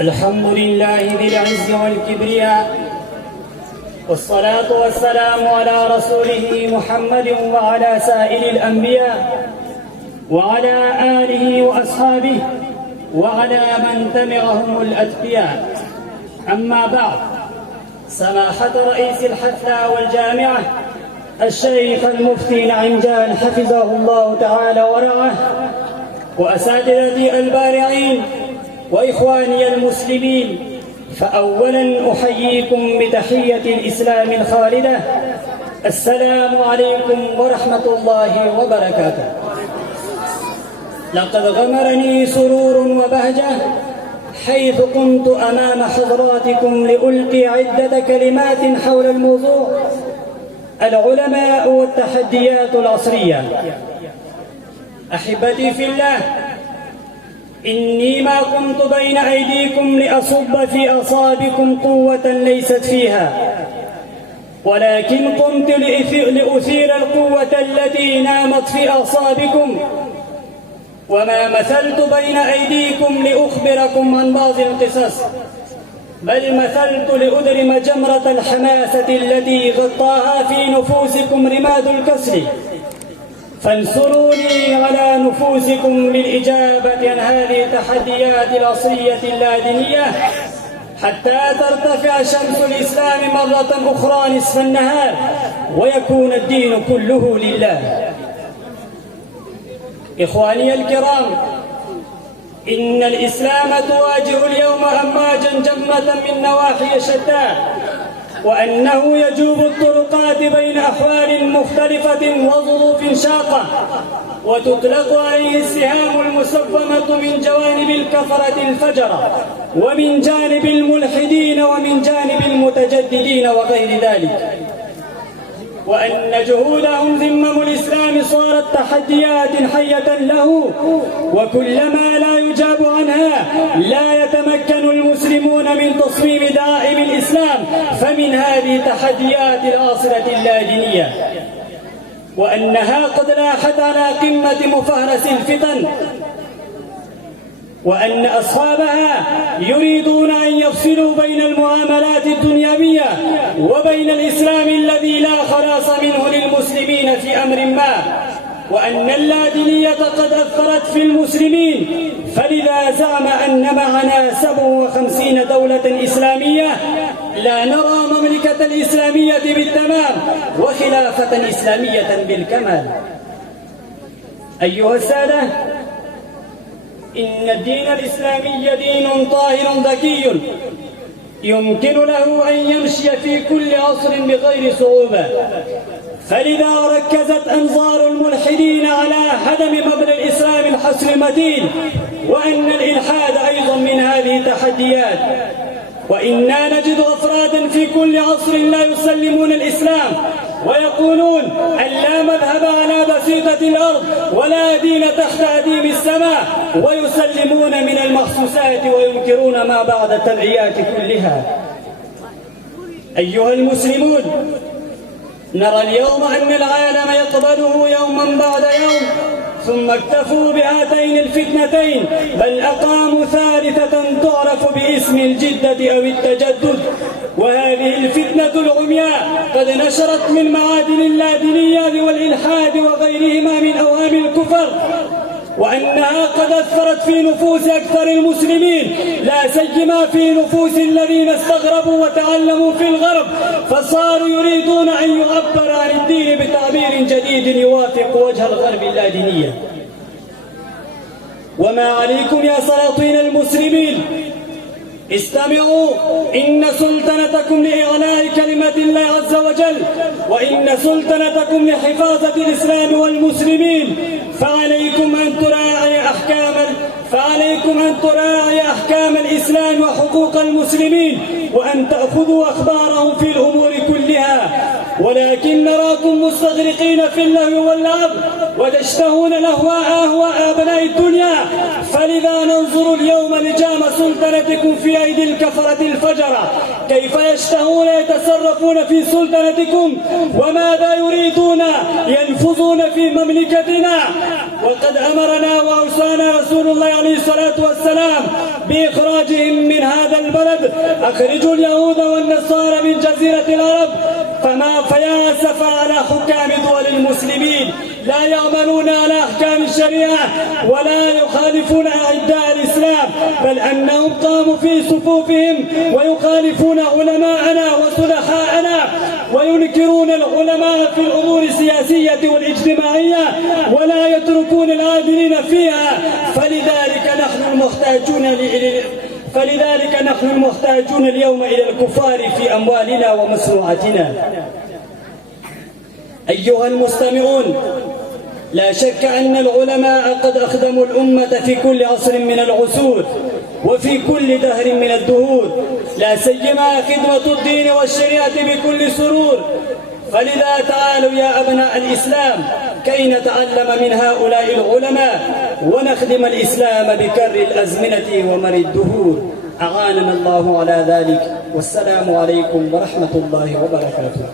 الحمد لله ذي العز والكبرياء، والصلاة والسلام على رسوله محمد وعلى سائر الأنبياء وعلى آله وأصحابه وعلى من تبعهم الأتقياء. أما بعد، سماحة رئيس الحفلة والجامعة الشيخ المفتي نعمجان حفظه الله تعالى ورعاه، وأساتذتي البارعين وإخواني المسلمين، فأولا أحييكم بتحية الإسلام الخالدة: السلام عليكم ورحمة الله وبركاته. لقد غمرني سرور وبهجة حيث كنت أمام حضراتكم لألقي عدة كلمات حول الموضوع: العلماء والتحديات العصرية. أحبتي في الله، إني ما كنت بين أيديكم لأصب في أصابكم قوة ليست فيها، ولكن قمت لأثير القوة التي نامت في أعصابكم. وما مثلت بين أيديكم لأخبركم عن بعض القصص، بل مثلت لأدرم جمرة الحماسة التي غطاها في نفوسكم رماد الكسل. فانصروني على نفوسكم بالإجابة عن هذه التحديات العصرية اللادينية حتى ترتفع شمس الإسلام مرة أخرى نصف النهار ويكون الدين كله لله. إخواني الكرام، إن الإسلام تواجه اليوم أمواجا جمة من نواحي شتى، وأنه يجوب الطرقات بين أحوال مختلفة وظروف شاقة، وتطلق عليه السهام المسومة من جوانب الكفرة الفجرة، ومن جانب الملحدين، ومن جانب المتجددين وغير ذلك، وأن جهودهم ذمم الإسلام صارت تحديات حية له، وكلما لا يجاب عنها لا يتمكن المسلمون من تصميم دعائم الإسلام، فمن هذه التحديات العاصرة اللادينية، وأنها قد لاحت على قمة مفهرس الفتن، وأن أصحابها يريدون أن يفصلوا بين المعاملات الدنيوية وبين الإسلام الذي لا خلاص منه للمسلمين في أمر ما، وأن اللادينية قد أثرت في المسلمين، فلذا زعم أن معنا 57 دولة إسلامية لا نرى مملكة الإسلامية بالتمام وخلافة إسلامية بالكمال. أيها السادة، إن الدين الإسلامي دين طاهر ذكي يمكن له أن يمشي في كل عصر بغير صعوبة، فلذا ركزت أنظار الملحدين على هدم مبنى الإسلام الحصر المتين، وأن الإلحاد أيضا من هذه التحديات. وإنا نجد أفرادا في كل عصر لا يسلمون الإسلام ويقولون أن لا مذهب على بسيطة الأرض ولا دين تحت أديم السماء، ويسلمون من المخصوصات وينكرون ما بعد التبعيات كلها. أيها المسلمون، نرى اليوم أن العالم يقبله يوما بعد يوم، ثم اكتفوا بهاتين الفتنتين، بل أقاموا ثالثة تعرف باسم الجدة أو التجدد. وهذه الفتنة العمياء قد نشرت من معادن اللادينية والإلحاد وغيرهما من أوهام الكفر، وأنها قد أثرت في نفوس أكثر المسلمين، لا سيما في نفوس الذين استغربوا وتعلموا في الغرب، فصاروا يريدون أن يعبر عن الدين بتعبير جديد يوافق وجه الغرب اللادينية. وما عليكم يا سلاطين المسلمين، استمعوا: إن سلطنتكم لإعلاء كلمة الله عز وجل، وإن سلطنتكم لحفاظة الإسلام والمسلمين، فعليكم أن تراعي أحكام الإسلام وحقوق المسلمين، وأن تأخذوا أخبارهم في الأمور كلها، ولكن نراكم مستغرقين في اللهو واللعب وتشتهون أهواء أبناء الدنيا. فلذا ننظر اليوم لجام سلطنتكم في أيدي الكفرة الفجرة، كيف يشتهون يتصرفون في سلطنتكم وماذا يريدون ينفذون في مملكتنا. وقد أمرنا وأوصانا رسول الله عليه الصلاة والسلام بإخراجهم من هذا البلد. أخرجوا اليهود والنصارى من جزيرة العرب. فيا أسفا على حكام دول المسلمين، لا يعملون على أحكام الشريعة ولا يخالفون أعداء الإسلام، بل أنهم قاموا في صفوفهم ويخالفون علماءنا وصلحاءنا وينكرون العلماء في الأمور السياسية والاجتماعية ولا يتركون العادلين فيها. فلذلك نحن المحتاجون اليوم إلى الكفار في أموالنا ومصروعاتنا. أيها المستمعون، لا شك أن العلماء قد أخدموا الأمة في كل عصر من العصور وفي كل دهر من الدهور، لا سيما خدمة الدين والشريعة بكل سرور. فلذا تعالوا يا أبناء الإسلام كي نتعلم من هؤلاء العلماء ونخدم الإسلام بكر الأزمنة ومر الدهور. أعاننا الله على ذلك، والسلام عليكم ورحمة الله وبركاته.